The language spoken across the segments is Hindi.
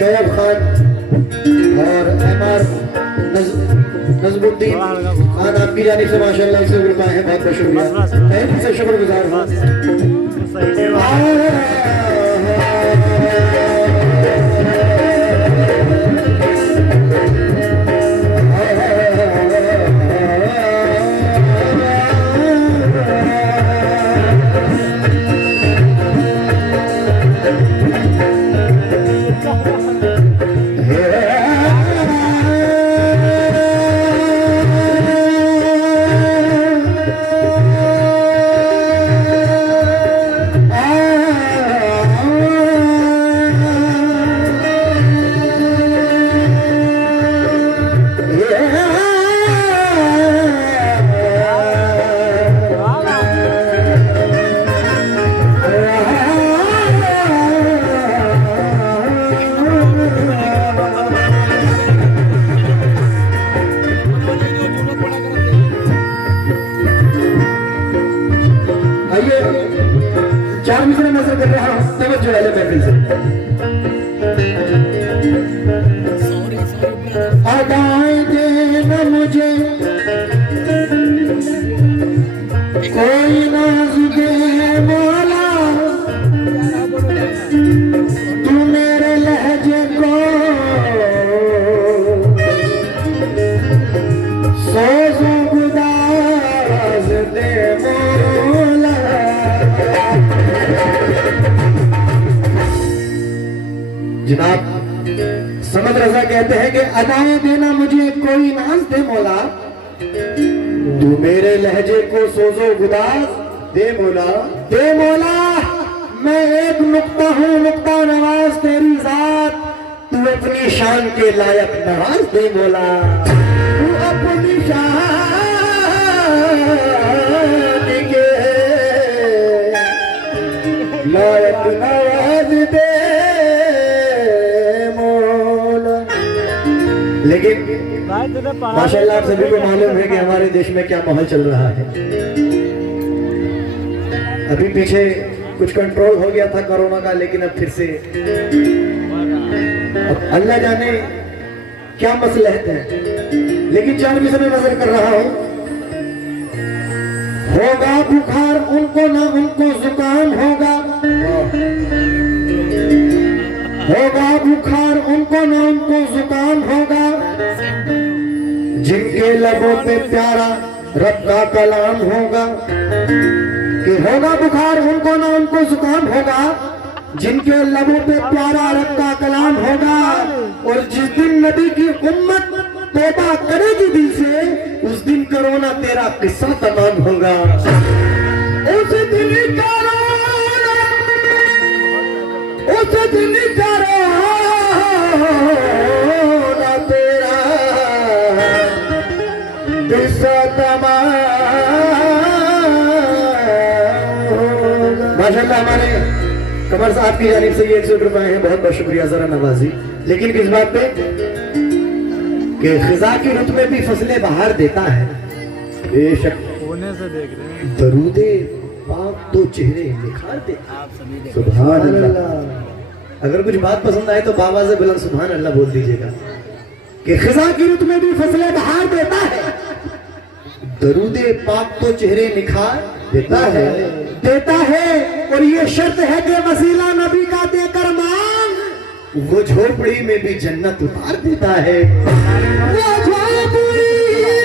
शोएब खान और एमआर नजमुद्दीन खान आपकी जानिब से माशाल्लाह 100 रुपए है, बहुत बहुत शुक्रिया, मैं इनसे शुक्रगुजार हूँ। चार मिसरे नजर कर रहा हूँ, तवज्जो है महफिल से। अदाएं देना मुझे कोई नाज दे मौला, तू मेरे लहजे को सोज़ो गुदाज दे मौला। जनाब समद रजा कहते हैं कि अदाएं देना मुझे कोई नाज दे मौला, तू मेरे लहजे को सोजो गुदाज दे मौला। दे मौला मैं एक नुक्ता हूँ नुक्ता नवाज तेरी जात, तू अपनी शान के लायक नवाज दे मौला। तू अपनी शान के लायक नवाज दे। लेकिन माशाल्लाह आप सभी को मालूम है कि हमारे देश में क्या माहौल चल रहा है। अभी पीछे कुछ कंट्रोल हो गया था कोरोना का, लेकिन अब फिर से अब अल्लाह जाने क्या मसलहत है। लेकिन चार मिसरे नजर कर रहा हूं। होगा बुखार उनको ना उनको जुकाम होगा, होगा बुखार उनको ना उनको जुकाम होगा, जिनके लबों पे प्यारा रब का कलाम होगा। कि होगा बुखार उनको ना उनको जुकाम होगा, जिनके लबों पे प्यारा रब का कलाम होगा। और जिस दिन नबी की उम्मत तौबा करेगी दिल से, उस दिन कोरोना तेरा किस्सा तमाम होगा। उस दिन कोरोना, उस दिन कोरोना तेरा किस्सा तमाम होगा। माशाल्लाह हमारे कमर साहब की जानिब से ये 100 रुपए हैं, बहुत बहुत शुक्रिया, जरा नवाजी। लेकिन किस बात पे कि खिजा की रुत में भी फसलें बहार देता है, बेशक होने से देख रहे हैं। दरूदे पाक तो चेहरे निखार दे, सुभान अल्लाह। अगर कुछ बात पसंद आए तो बाबा से बुलंद सुभान अल्लाह बोल दीजिएगा कि खिजा की रुत में भी फसलें बहार देता है, दरूदे पाक तो चेहरे निखार देता है, देता है। और ये शर्त है कि वसीला नबी का देकर मांग, वो झोपड़ी में भी जन्नत उतार देता है। वो झोपड़ी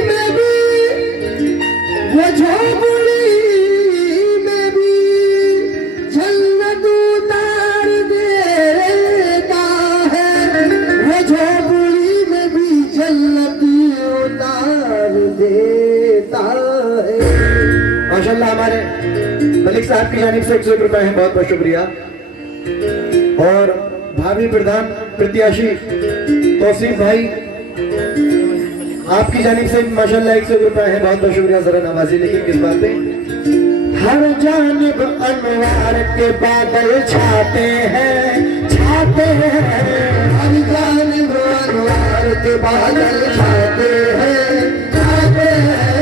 में भी, वो झोपड़ी में भी जन्नत उतार देता है, वो झोपड़ी में भी जन्नत उतार देता है। माशाल्लाह हमारे मलिक साहब की जानिब से 100 रुपए हैं, बहुत बहुत शुक्रिया। और भावी प्रधान प्रत्याशी तौसीफ भाई आपकी जानिब से माशाल्लाह 100 रुपए है, बहुत बहुत शुक्रिया जरा नवाजी। लेकिन किस बात पे? हर जानिब अनवार के बादल छाते हैं, छाते हैं, हर जानिब अनवार के बादल छाते हैं, छाते हैं।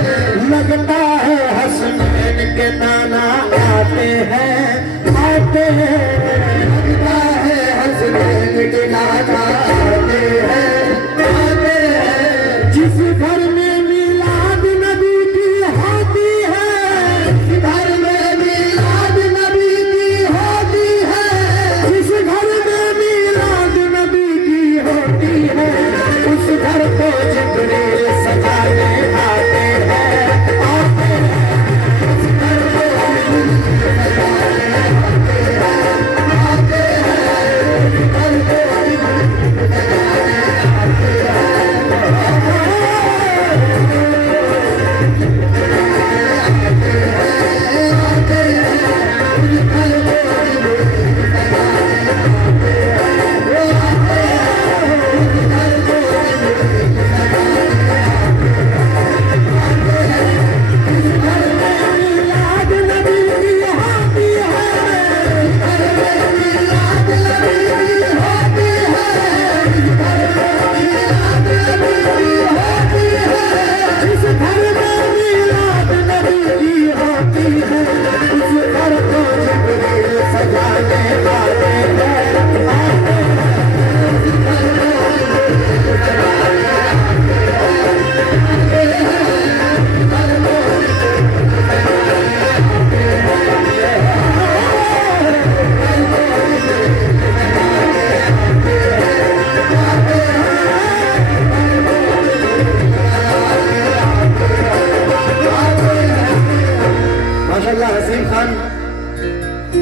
लगता है हसनैन के नाना आते हैं, आते हैं। लगता है हसनैन के नाना आते हैं, आते हैं। जिस घर में मिलाद नबी की होती है, घर में मिलाद नबी की होती है, जिस घर में मिलाद नबी की होती है, उस घर को जिब्रील सजाने आते हैं, आते हैं। उस घर को जिब्रील सजाने आते हैं, आते हैं। उस घर को जिब्रील सजाने आते हैं।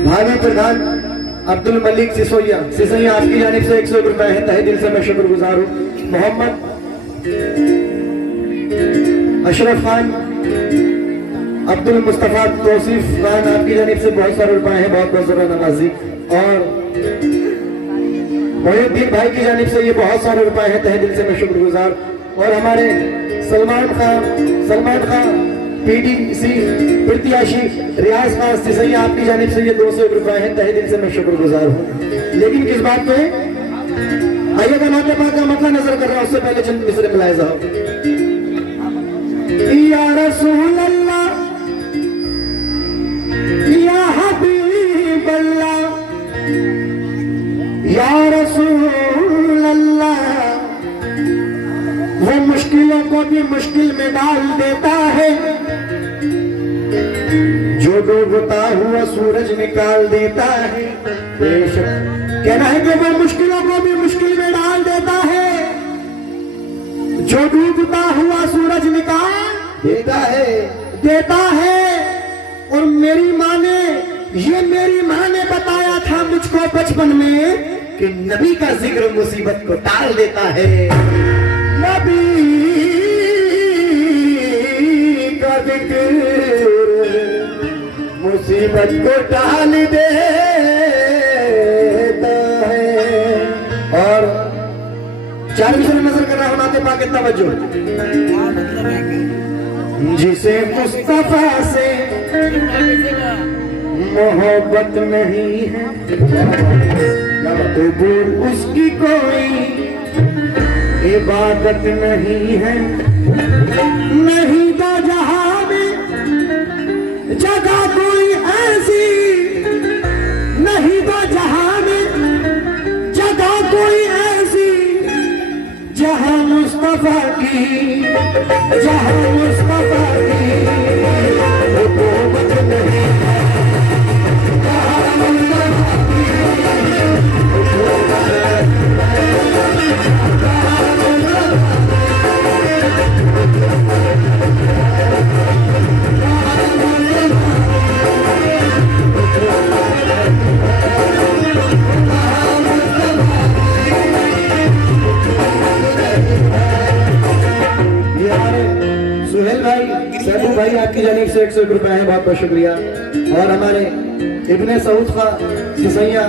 भावी प्रधान अब्दुल मलिक सिसोया आपकी जानिब से 100 रुपए है, तहे दिल से मैं शुक्रगुजार हूँ। मोहम्मद अशरफ खान, अब्दुल मुस्तफा तौसीफ खान आपकी जानिब से बहुत सारे रुपए हैं, बहुत बहुत जरा नवाजी। और मोहिउद्दीन भाई की जानिब से ये बहुत सारे रुपए हैं, तहे दिल से मैं शुक्रगुजार। और हमारे सलमान खान PDC प्रत्याशी रियाज खान सिसैया आपकी जानिब से ये 200 रुपए हैं, तहे दिल से मैं शुक्रगुजार हूँ। लेकिन किस बात पे? आइएगा नाते पाक का मतलब नजर कर रहा हूं, उससे पहले चंद मिसरे मिलाइजा हो। या रसूल अल्लाह, या हबीब अल्लाह, या रसूल अल्लाह। वो मुश्किलों को भी मुश्किल में डाल देता है, जो डूबता हुआ सूरज निकाल देता है। कहना है कि वो मुश्किलों को भी मुश्किल में डाल देता है, जो डूबता हुआ सूरज निकाल देता है। और मेरी माँ ने बताया था मुझको बचपन में कि नबी का जिक्र मुसीबत को टाल देता है। नबी का जिक्र मुसीबत को टाल देता है। और चार विषय नजर कर रहा हूं, नाते पाक तवज्जो। जिसे मुस्तफा से मोहब्बत नहीं है, कबूल उसकी कोई इबादत नहीं है। नहीं तो जहां में जगह कोई ऐसी, नहीं तो जहां में जगह कोई ऐसी, जहां मुस्तफा की हुकूमत नहीं है। भाई आपकी जानिब से 100 रुपए है, बहुत बहुत शुक्रिया। और हमारे इब्ने सऊद खां सिसैया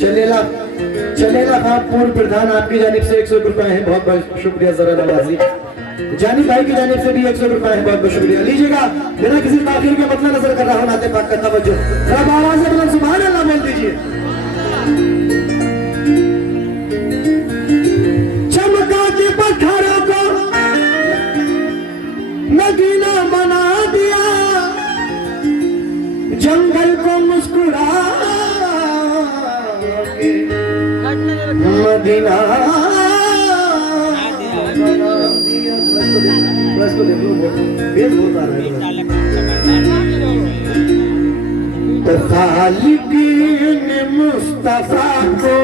चलेला खां पूर्व प्रधान आपकी जानिब से 100 रुपए है, बहुत बहुत शुक्रिया जरा नवाजी। जानी भाई की जानिब से भी 100 रुपए है, बहुत बहुत शुक्रिया। लीजिएगा बिना किसी ताखिर के मतलब नजर कर रहा हूँ नाते पाक का तवज्जो, सब आवाज से बुलंद सुभान अल्लाह बोल दीजिए। चमका के पत्थरों को नगीना बना दिया, जंगल को मुस्कुरा के मदीना बस को देख लो, बेस बहुत आ रहा है। तो खालिक ने मुस्तफा को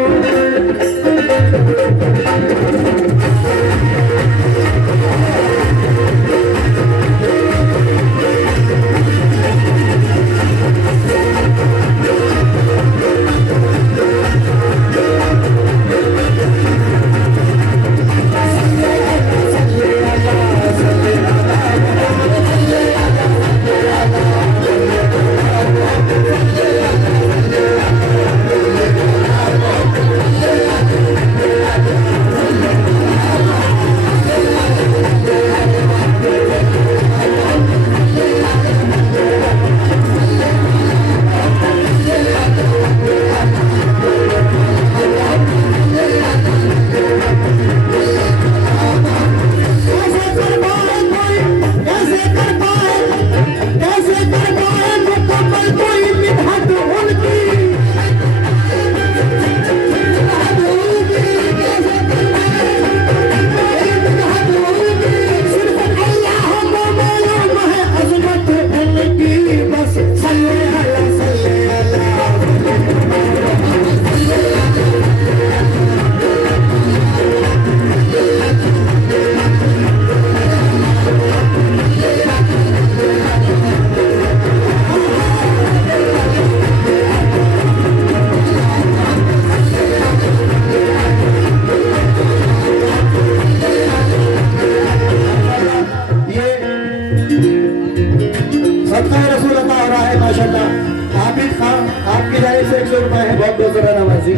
आपकी जानिब से 100 रुपए है, बहुत बहुत ज़रा नवाजी।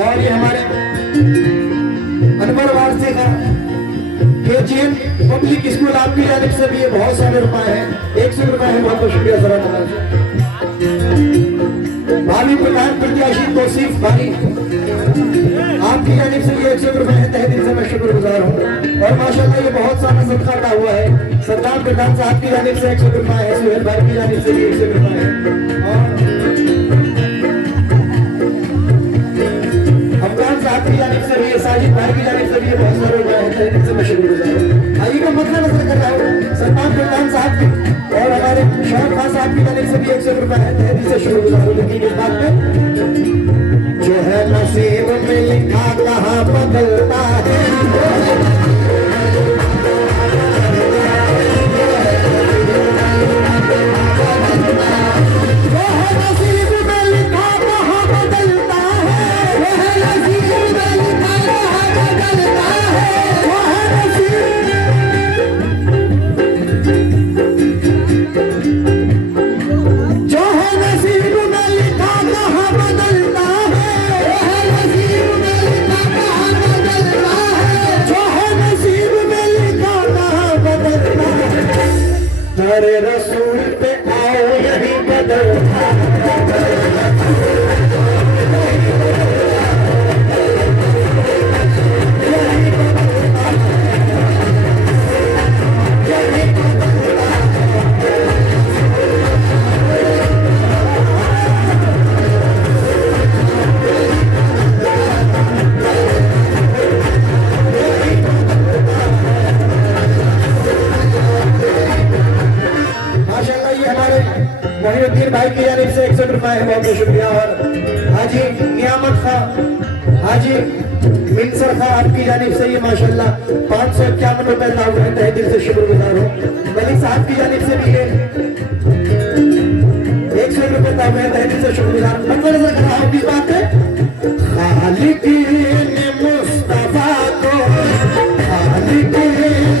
और ये हमारे अनवर वारसी का केजीएन पब्लिक स्कूल आपकी जानिब से भी ये बहुत सारे रुपए हैं, 100 रुपए है, बहुत बहुत शुक्रिया ज़रा नवाजी। भाभी प्रधान प्रत्याशी तौसीफ भाई आपकी जानिब से ये 100 रुपए है, तहे दिल से मैं शुक्रगुजार हूँ। और माशाल्लाह ये बहुत सारा सदका अदा हुआ है। सद्दाम प्रधान साहब की जानिब से 100 रुपए है, सुहेल भाई की जानिब से भी 100 रुपए है, और अफगान साहब की जानिब से भी, साजिद भाई की जानिब से भी बहुत सारे रुपए हैं, तहे दिल से मैं शुक्रगुजार हूँ। आइए का मतलब नजर कर रहा हूँ सद्दाम प्रधान साहब की और हमारे शौकत खान साहब की जानिब से भी 100 रुपए है, तहे दिल से शुक्रगुजार हूँ। लेकिन इस बात पे जो है नसीब में लिखा कहाँ बदलता है, अरे रसूल पे आओ यही बदलता मोहिउद्दीन भाई की जानिब से 100 रुपए है, बहुत बहुत शुक्रिया। और हाजी नियामत खां, हाजी मिनसर खां आपकी जानिब से ये माशाल्लाह 551 रुपए लाभ है, तहे दिल से शुक्रगुजार हूँ। मलिक साहब की जानिब से भी ये 100 रुपए लाभ है, तहे दिल से शुक्रगुजार। मतलब नजर कर रहा हूँ किस बात है, खालिक ने मुस्तफा को, खालिक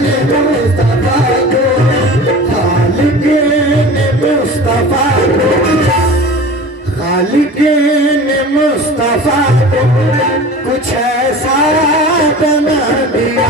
ने मुस्तफा को, खालिक ने मुस्तफा को, खालिक ने मुस्तफा को कुछ ऐसा बना दिया।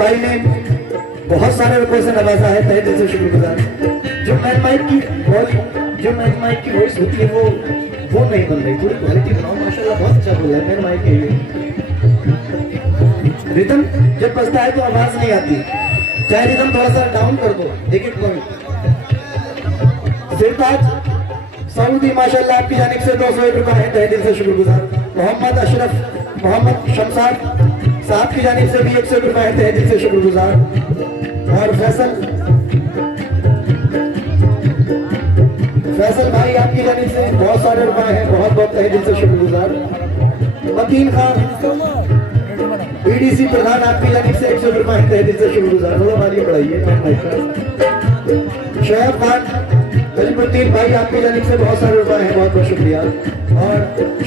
भाई ने बहुत सारे रुपए से नवाजा है, तहे दिल से शुक्रगुजार। जो मैन माइक की वॉइस होती है वो नहीं बन रही, पूरी क्वालिटी बनाओ। माशाल्लाह बहुत अच्छा बोला है मैन माइक के लिए। रिदम जब बजता है तो आवाज नहीं आती, चाहे रिदम थोड़ा सा डाउन कर दो, एक एक पॉइंट। सिरताज सऊदी माशाल्लाह आपकी जानिब से 201 रुपए है, तहे दिल से शुक्रगुजार। मोहम्मद अशरफ मोहम्मद शमसाद साहब की जानिब से भी 100 रुपए है, तहे दिल से शुक्रगुजार। और फैसल भाई आपकी जानिब से बहुत सारे रुपए हैं, बहुत बहुत तहे दिल से शुक्रगुजार। मतीन खान बीडीसी प्रधान आपकी जानिब से 100 रुपए है, तहे दिल से शुक्रगुजार। थोड़ा मालिए बढ़ाइए। शोएब खान अजमुद्दीन भाई आपकी जानिब से बहुत सारे रुपए हैं, बहुत बहुत शुक्रिया। और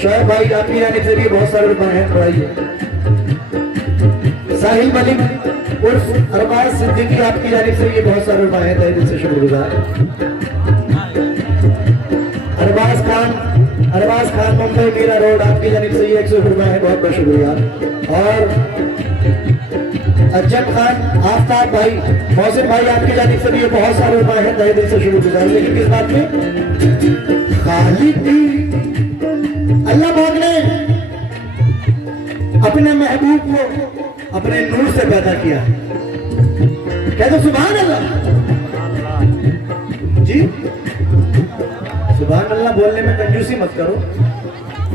शोएब भाई आपकी जानिब से भी बहुत सारे रुपए हैं, बढ़ाइए। साहिल मलिक उर्फ अरबाज सिद्दीकी आपकी जानिब से ये बहुत सारे रुपए हैं, तहे दिल से शुक्रगुजार। अरबाज खान मुंबई मीरा रोड आपकी जानिब से ये 100 रुपए है, बहुत बहुत शुक्रिया। और अज्जम खान आफ्ताब भाई मौसिम भाई आपकी जानिब से भी ये बहुत सारे रुपए हैं, तहे दिल से शुक्रगुजार। लेकिन किस बात में? खालिद अल्लाह पाक ने अपने महबूब को अपने नूर से पैदा किया। कहते सुभान अल्लाह जी। सुभान अल्लाह बोलने में कंजूसी मत करो,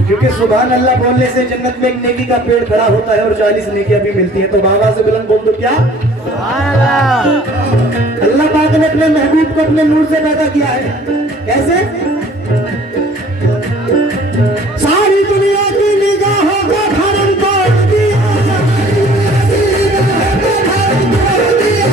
क्योंकि सुभान अल्लाह बोलने से जन्नत में एक नेकी का पेड़ खड़ा होता है और 40 नेकियां भी मिलती हैं। तो बाबा से बुलंद बोल दो क्या? अल्लाह पाक ने अपने महबूब को अपने नूर से पैदा किया है। कैसे? सारी दुनिया की निगाहों को भरम तोड़ दिया, सारी दुनिया की निगाहों को भरम तोड़ दिया,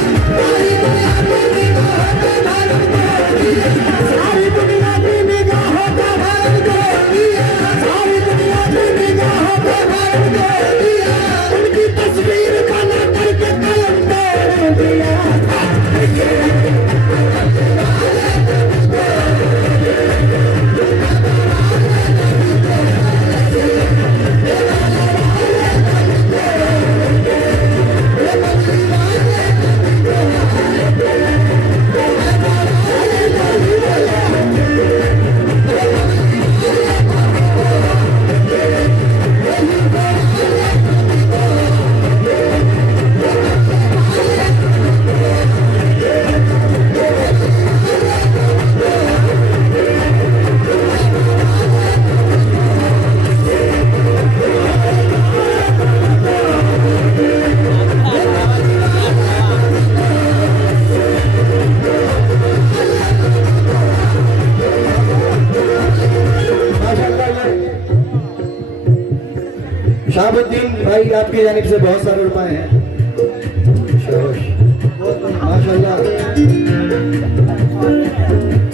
सारी दुनिया की निगाहों को भरम तोड़ दिया, सारी दुनिया की निगाहों को भरम तोड़ दिया, सारी दुनिया की निगाहों को भरम तोड़ दिया, उनकी तस्वीर बना करके कलम तोड़ दिया। शाहबुद्दीन भाई आपकी जानिब से बहुत सारे रुपए हैं, माशाल्लाह।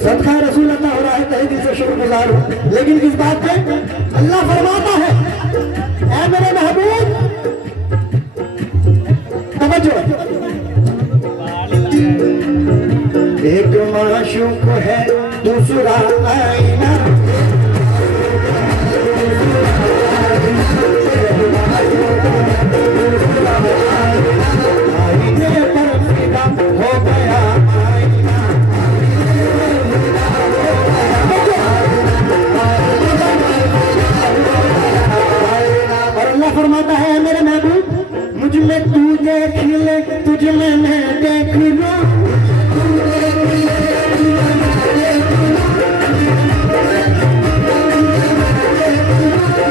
सदका रसूल अल्लाह हो रहा है, तहे दिल से शुक्रगुजार हूं। लेकिन किस बात पे? अल्लाह फरमाता है, ऐ मेरे महबूब तवज्जो, एक माशूक है दूसरा आईना, फरमाता है मेरे महबूब मुझ में तू देख ले, तुझ में मैं देख लूं,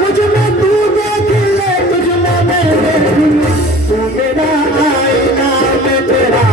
मुझ में तू देख ले, तुझ में मैं देख लूं, तू मेरा आईना मैं तेरा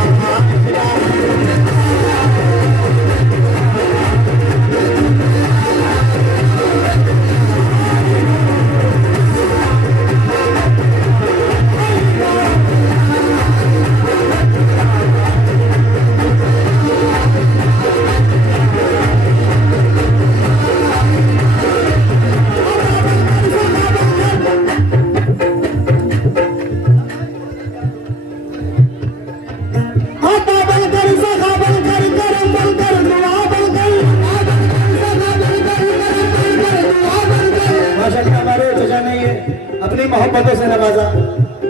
अपनी मोहब्बतों से नवाजा।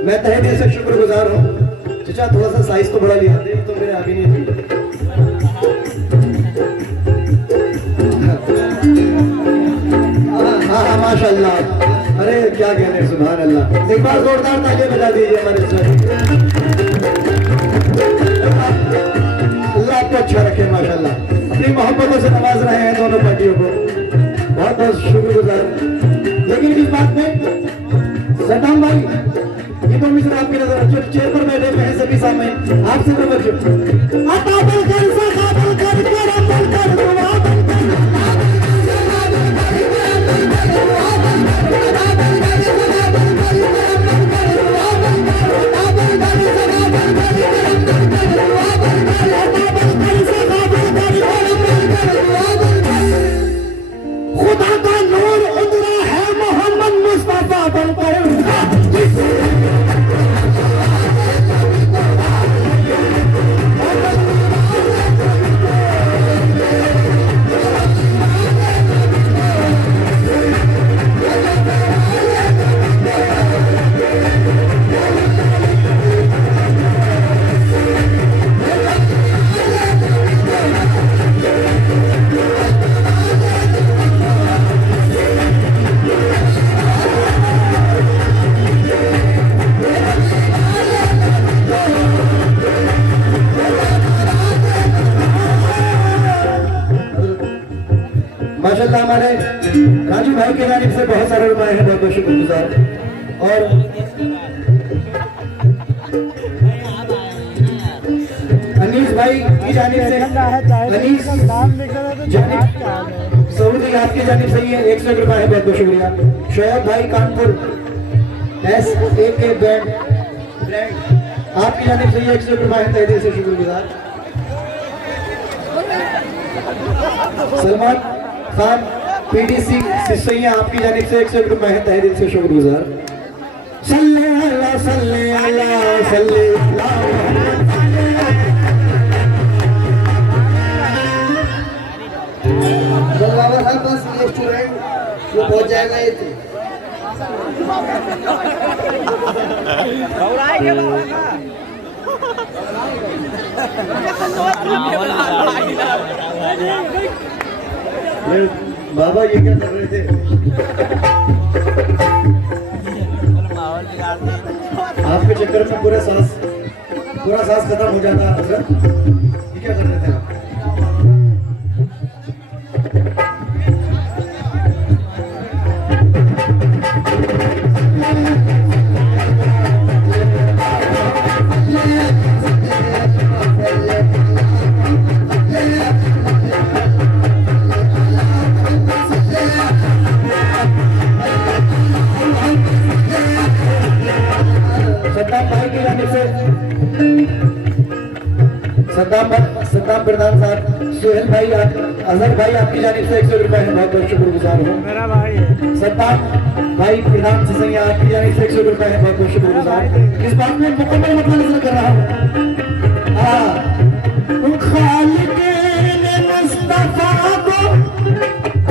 मैं तहे दिल से शुक्रगुजार हूँ। चचा थोड़ा सा साइज को बड़ा लिया दे तो मेरे आगे नहीं थे। हाँ हाँ माशाल्लाह, अरे क्या कहने, सुभान अल्लाह। एक बार जोरदार तालियां बजा दीजिए हमारे सर। अल्लाह आपको अच्छा रखे माशाल्लाह, अपनी मोहब्बतों से नवाज रहे हैं दोनों पार्टियों को, बहुत बहुत शुक्रगुजार। लेकिन इस बात में सद्दाम भाई, ये तो मित्र आपकी नजर जो चेयर पर बैठे हुए हैं सभी सामने आपसे खुदा का नूर उतरा है मोहम्मद मुस्तफा बनकर। माशाल्लाह हमारे राजू भाई की जानिब से बहुत सारे रुपए हैं, बहुत बहुत शुक्रगुजार। और अनीस भाई की जानिब से, अनीस सऊदी आपकी जानिब से ये 100 रुपए है, बहुत बहुत शुक्रिया। शोएब भाई कानपुर SAK ब्रांड आपकी जानिब से ये 100 रुपए है, तहे दिल से शुक्रगुजार। सलमान खान PDC सिसैया आपकी जानिब से 100 रुपए है, तहे दिल से शुक्रगुजार। सल्ले अला सल्ले अला सल्ले अला। बाबा साहब बस ये स्टूडेंट वो पहुंच जाएगा ये तो। बाबा ये क्या कर रहे थे? आपके चक्कर में पूरा सांस खत्म हो जाता है हजरत, ये क्या कर रहे थे आप? सद्दाम प्रधान साहब, सुहेल भाई, अजहर भाई आपकी जानिब से 100 रुपए है, बहुत बहुत शुक्रगुजार हूँ। मेरा भाई है सद्दाम भाई प्रधान सिसैया आपकी जानिब से 100 रुपए है, बहुत बहुत शुक्रगुजार। इस बात में मुकम्मल मतलब नजर कर रहा हूँ। हाँ, खालिक ने मुस्तफा को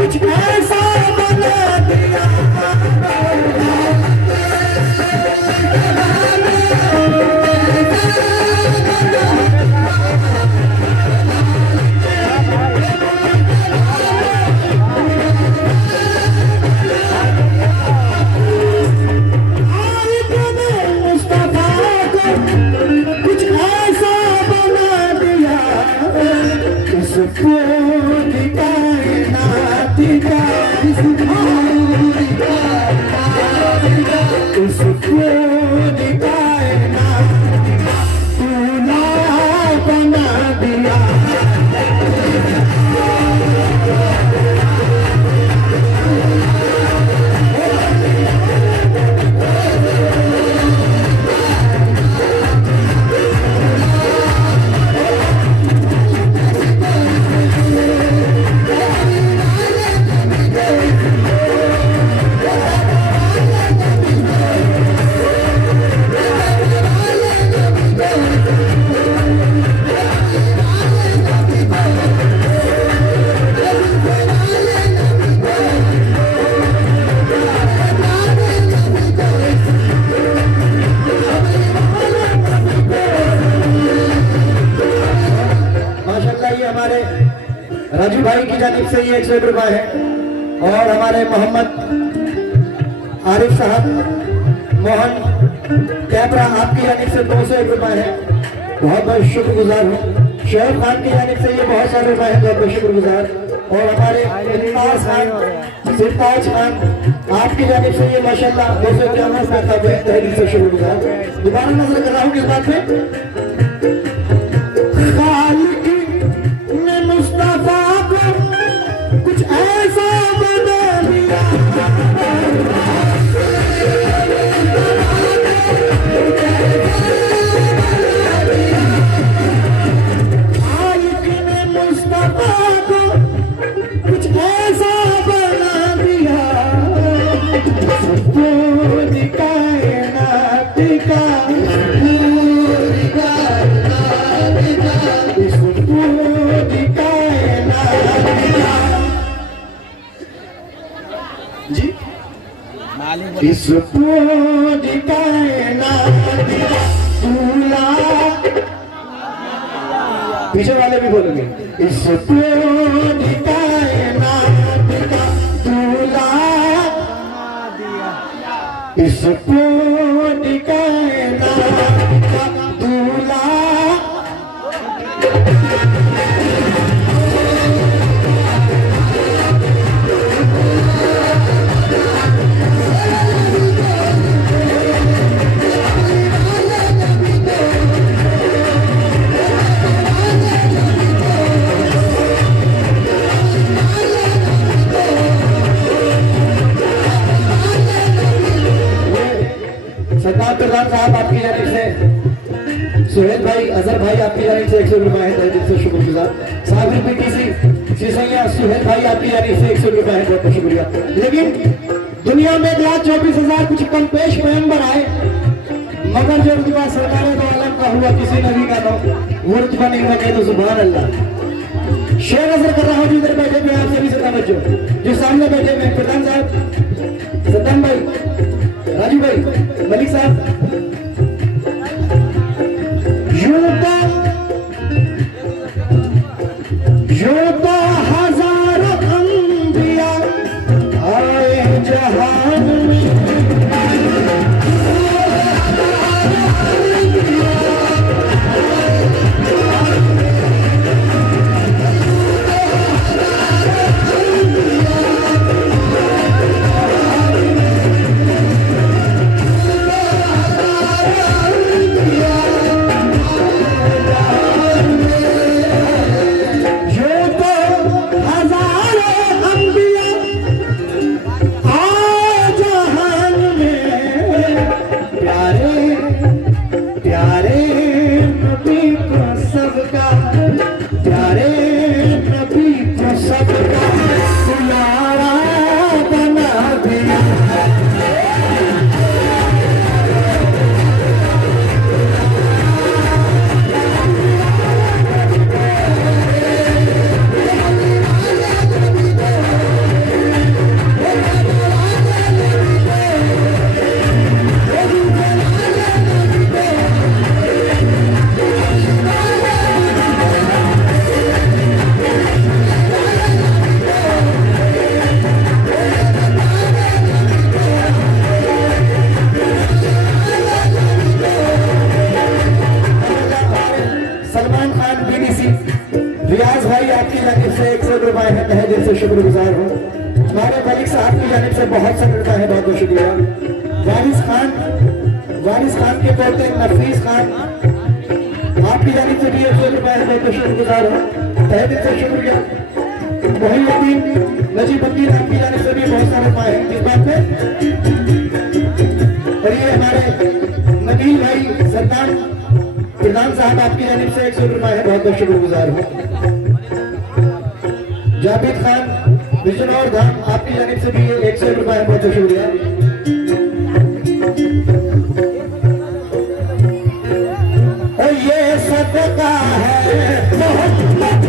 कुछ ऐसा बना दिया, राजू भाई की जानिब से ये 101 रुपए है। और हमारे मोहम्मद आरिफ साहब मोहन कैमरा आपकी जानिब से 201 रुपए है, बहुत बहुत शुक्रगुजार हूँ। शोएब खान की जानिब से ये बहुत सारे रुपए हैं, बहुत बहुत शुक्रगुजार। और हमारे सिरताज खान आपकी जानिब से ये माशाल्लाह 251 रुपए का तहे दिल से शुक्रगुजार। दोबारा नजर कर रहा हूँ किस बात पे, मुस्तफा को कुछ ऐसा बना दिया, मुस्तफा को कुछ ऐसा बना दिया, पूरी कायनात का जी इस पूरी कायनात दूल्हा, पीछे वाले भी बोलेंगे, इस पूरी कायनात का दूल्हा, इस पूरी कायनात का दूल्हा, सरदार प्रधान साहब आपकी जानिब से, सुहेल भाई अजहर भाई आपकी जानिब से 100 रुपए है, तहे दिल से शुक्रगुजार। साबिर पीटीसी सिसैया सुहेल भाई आपकी जानिब से 100 रुपए है, बहुत बहुत शुक्रिया। लेकिन दुनिया में 1,24,000 कुछ कम पेश पैगंबर आए, मगर जो रुतबा सरकार दो आलम का हुआ किसी नबी का तो वो रुतबा नहीं हुआ, तो सुभान अल्लाह। शेर नजर कर रहा हूँ जिधर बैठे हुए आप सभी से तवज्जो, जो सामने बैठे हुए प्रधान साहब, सद्दाम भाई, राजू भाई, मलिक साहब, यूं हजारों अंबिया आए जहान में, शुक्रगुजार हूँ। हमारे मलिक साहब की जानिब से बहुत सा मिलता है, बहुत बहुत शुक्रिया। वारिस खान के पोते नफीस खान आपकी जानिब से भी 100 रुपए है, बहुत बहुत शुक्रगुजार हूँ, तहे दिल से शुक्रिया। मोहिउद्दीन नजीबुद्दीन आपकी जानिब से भी बहुत सारे रुपए हैं इस बात पे। और ये हमारे नबील भाई सरदार प्रधान साहब आपकी जानिब से 100 रुपए है, बहुत बहुत शुक्रगुजार हूँ। जावेद खान बिजनौर धाम आपकी जानिब से भी 100 रुपए है, बहुत बहुत शुक्रिया। ये सदका है मोहम्मद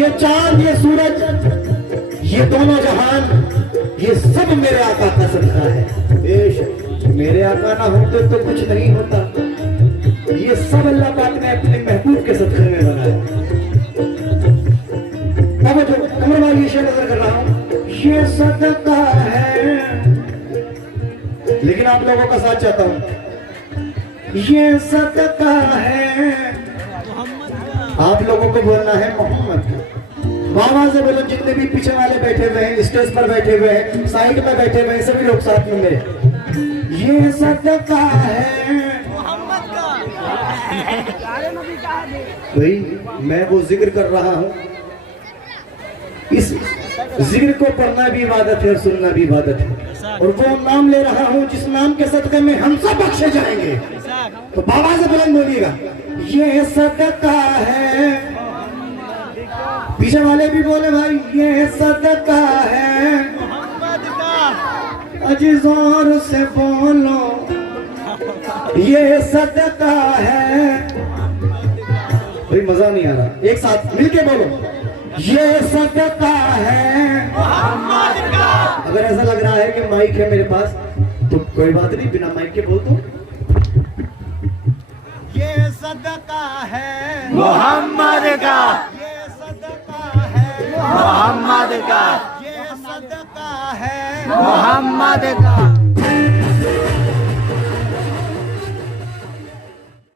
ये चांद, ये सूरज, ये दोनों जहान, ये सब मेरे आका का सदका है। बेशक मेरे आका ना होते तो कुछ नहीं होता। ये सब अल्लाह पाक ने अपने महबूब के सदके में बनाया। अब जो कमर वाली शेर नजर कर रहा हूं, ये सदका है, लेकिन आप लोगों का साथ चाहता हूं। ये सदका है, आप लोगों को बोलना है मोहम्मद का। बाबा से बोलो, जितने भी पीछे वाले बैठे हुए हैं, स्टेज पर बैठे हुए हैं, साइड में बैठे हुए हैं, सभी लोग साथ में मेरे, ये सदका है मोहम्मद का। भाई मैं वो जिक्र कर रहा हूं, इस जिक्र को पढ़ना भी इबादत है और सुनना भी इबादत है। और वो नाम ले रहा हूं जिस नाम के सदके में हम सब बख्शे जाएंगे। तो बाबा से बुलंद बोलिएगा, ये सदका है। पीछे वाले भी बोले भाई, ये सदका है मोहम्मद का। अजी जोर से बोलो, ये सदका है। भाई मजा नहीं आ रहा, एक साथ मिलके बोलो, ये सदका है मोहम्मद का। अगर ऐसा लग रहा है कि माइक है मेरे पास तो कोई बात नहीं, बिना माइक के बोल दो। ये सदका है मोहम्मद का, ये सदका है मोहम्मद का, ये सदका है मोहम्मद का।